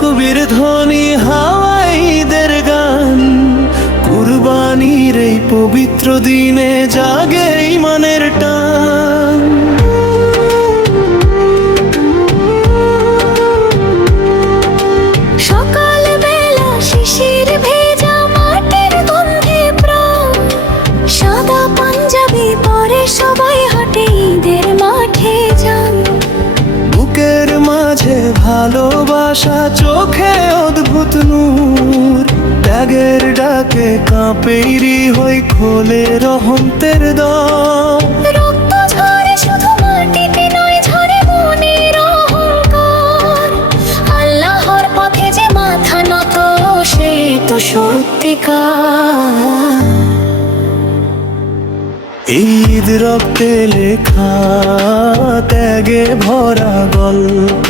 তাকবীর ধ্বনি হাওয়ায় ঈদের গান, কুরবানির এই পবিত্র দিনে জাগে ঈমানের টান। সকাল বেলা শিশির ভেজা মাটির গন্ধে প্রাণ, সাদা পাঞ্জাবি পরে সবাই হাঁটে ঈদের মাঠে যান। বুকের মাঝে ভালোবাসা, চোখে অদ্ভুত নূর, ত্যাগের ডাকে কাঁপেরি হই খোলে রহমতের দ্বার। রক্ত ঝরে শুধু মাটিতে নয়, ঝরে মনের অহংকার। আল্লাহর পথে যে মাথা নত, সে তো সত্যিকার। ঈদ রক্তে লেখা, ত্যাগে ভরা গল্প,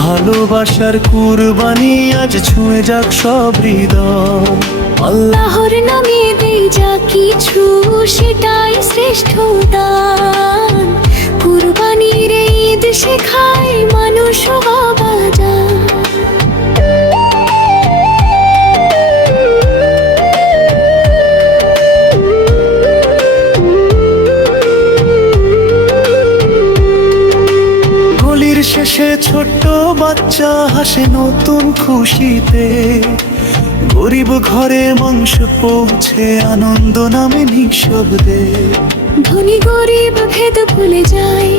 ভালোবাসার কুরবানি আজ ছুঁয়ে যাক সব হৃদয়। আল্লাহর নামে দেই যা কিছু, সেটাই শ্রেষ্ঠ দান। কুরবানির ঈদ শেখায় মানুষ হওয়া যায়। গলির শেষে ছোট্ট বাচ্চা হাসে নতুন খুশিতে, গরিব ঘরে মাংস পৌঁছে আনন্দ নামে নিঃশব্দে। ধনী গরিব ভেদ ভুলে যায়,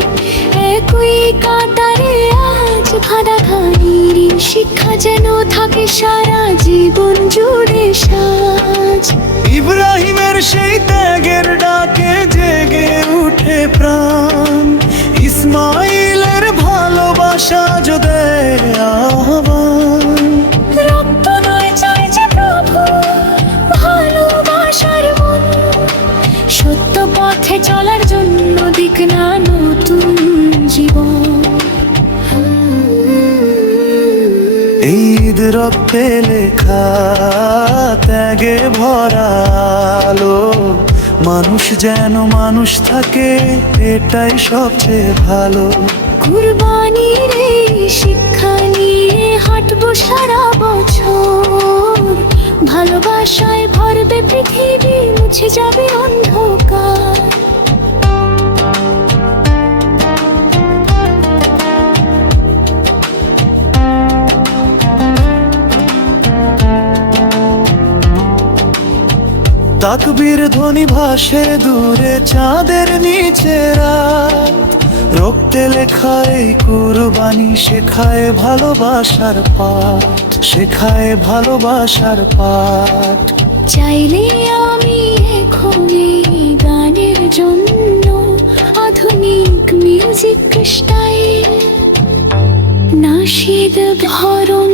একই কাতারে আজ ভাড়াখানির শিক্ষা যেন থাকে সারা জীবন জুড়ে সাজ। ইব্রাহিমের সেই ত্যাগের ডাকে জেগে উঠে প্রাণ, ইসমাইলের ভালোবাসা যদি আহ্বান। রক্ত নয় চাই যে প্রভু, ভালোবাসার মন, সত্য পথে চলার জন্য দিক না নতুন জীবন। ঈদ রক্তে লেখা, ত্যাগে ভরা আলো, মানুষ যেন মানুষ থাকে, এটাই সবচেয়ে ভালো। কুরবানির এই শিক্ষা নিয়ে হাঁটবো সারা বছর, ভালোবাসায় ভরবে পৃথিবী, মুছে যাবে অন্ধকার। তাকবীর ধ্বনি ভাসে দূরে চাঁদের নিচে রাত, রক্তে লেখা এই কুরবানি শেখায় ভালোবাসার পাঠ, শেখায় ভালোবাসার পাঠ। চাইলে আমি এখন এই গানের জন্য আধুনিক মিউজিক স্টাইল, নাশিদ ধরন